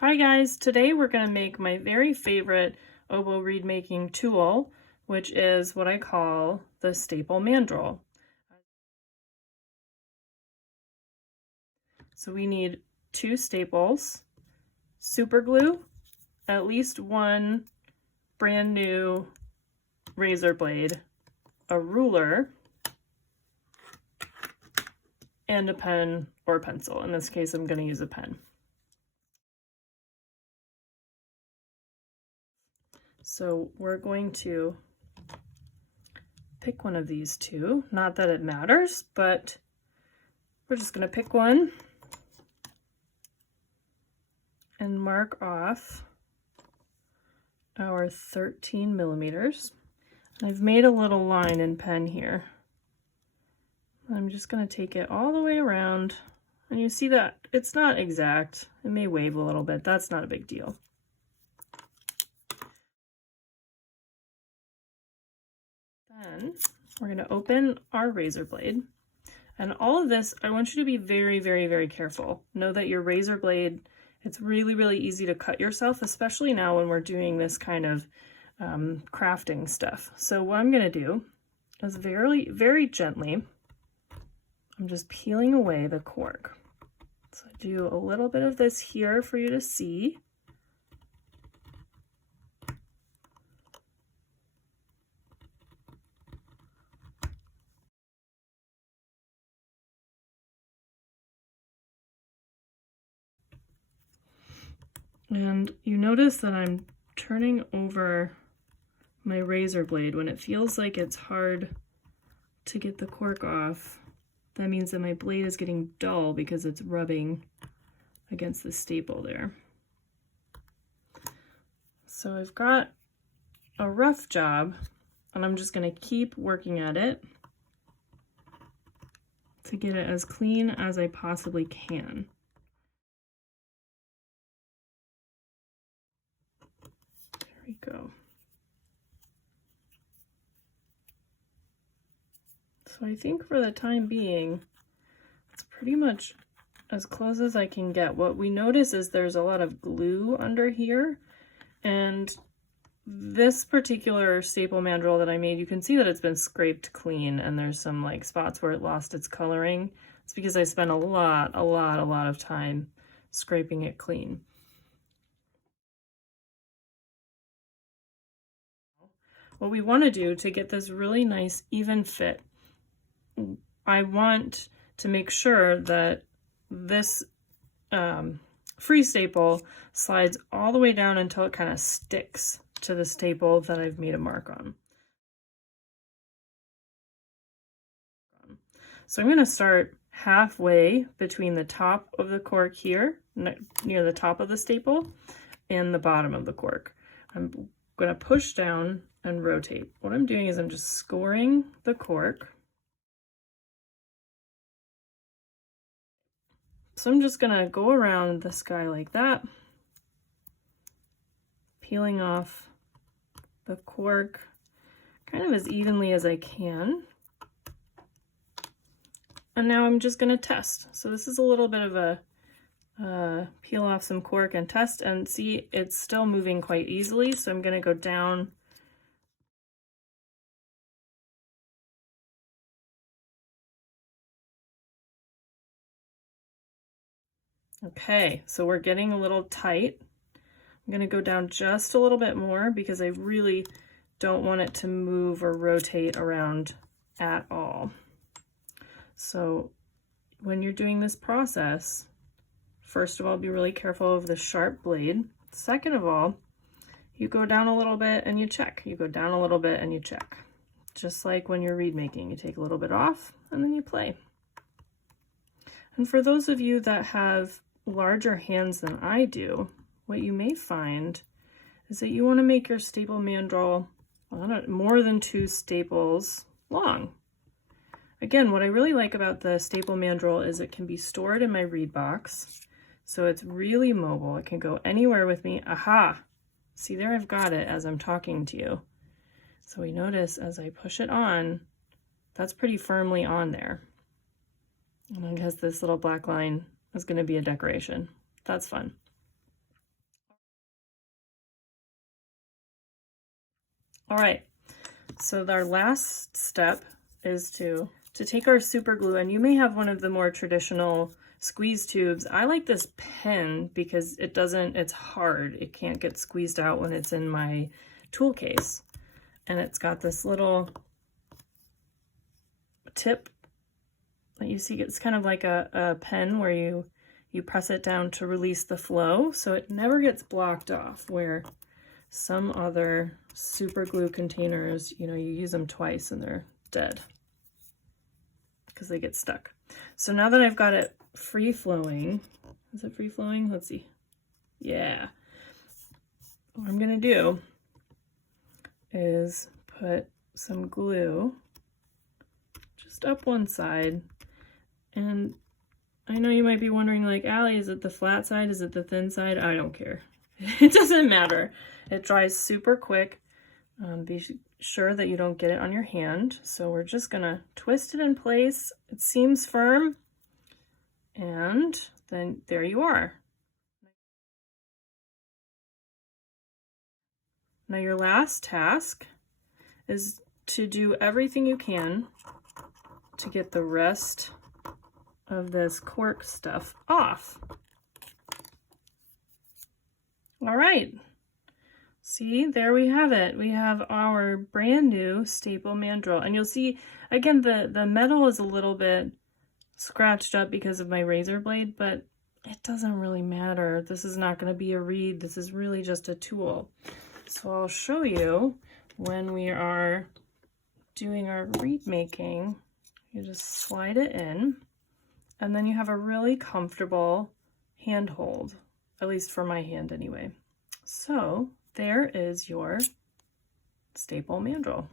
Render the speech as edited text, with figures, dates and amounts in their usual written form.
Hi guys, today we're going to make my very favorite oboe reed making tool, which is what I call the Staple-mandrel. So we need 2 staples, super glue, at least 1 brand new razor blade, a ruler, and a pen or pencil. In this case, I'm going to use a pen. So we're going to pick one of these two. Not that it matters, but we're just going to pick one and mark off our 13 millimeters. I've made a little line in pen here. I'm just going to take it all the way around, and you see that it's not exact. It may wave a little bit. That's not a big deal. Then we're going to open our razor blade. And all of this, I want you to be very, very, very careful. Know that your razor blade, it's really, really easy to cut yourself, especially now when we're doing this kind of crafting stuff. So what I'm going to do is very, very gently, I'm just peeling away the cork. So I do a little bit of this here for you to see. And you notice that I'm turning over my razor blade when it feels like it's hard to get the cork off. That means that my blade is getting dull because it's rubbing against the staple there. So I've got a rough job, and I'm just going to keep working at it to get it as clean as I possibly can. There we go. So I think for the time being, it's pretty much as close as I can get. What we notice is there's a lot of glue under here, and this particular Staple-mandrel that I made, you can see that it's been scraped clean, and there's some like spots where it lost its coloring. It's because I spent a lot of time scraping it clean. What we want to do to get this really nice even fit, I want to make sure that this free staple slides all the way down until it kind of sticks to the staple that I've made a mark on. So I'm going to start halfway between the top of the cork here, near the top of the staple, and the bottom of the cork. I'm going to push down and rotate. What I'm doing is I'm just scoring the cork. So I'm just gonna go around this guy like that, peeling off the cork kind of as evenly as I can. And now I'm just gonna test. So this is a little bit of a peel off some cork and test, and see it's still moving quite easily. So I'm gonna go down. Okay, so we're getting a little tight. I'm going to go down just a little bit more because I really don't want it to move or rotate around at all. So when you're doing this process, first of all, be really careful of the sharp blade. Second of all, you go down a little bit and you check. You go down a little bit and you check. Just like when you're reed making, you take a little bit off and then you play. And for those of you that have larger hands than I do, what you may find is that you want to make your Staple-mandrel more than 2 staples long. Again, what I really like about the Staple-mandrel is it can be stored in my reed box, so it's really mobile. It can go anywhere with me. Aha! See, there I've got it as I'm talking to you. So we notice as I push it on, that's pretty firmly on there. And I guess this little black line is going to be a decoration. That's fun. All right, so our last step is to take our super glue, and you may have one of the more traditional squeeze tubes. I like this pen because it's hard. It can't get squeezed out when it's in my tool case. And it's got this little tip that you see. It's kind of like a pen where you press it down to release the flow, so it never gets blocked off, where some other super glue containers, you use them twice and they're dead because they get stuck. So now that I've got it free flowing, is it free flowing? Let's see. Yeah. What I'm gonna do is put some glue just up one side. And I know you might be wondering, like, Allie, is it the flat side? Is it the thin side? I don't care. It doesn't matter. It dries super quick. Be sure that you don't get it on your hand. So we're just gonna twist it in place. It seems firm. And then there you are. Now your last task is to do everything you can to get the rest of this cork stuff off. All right. See, there we have it. We have our brand new Staple-mandrel. And you'll see, again, the metal is a little bit scratched up because of my razor blade, but it doesn't really matter. This is not going to be a reed. This is really just a tool. So I'll show you when we are doing our reed making. You just slide it in, and then you have a really comfortable handhold, at least for my hand anyway. So there is your Staple-mandrel.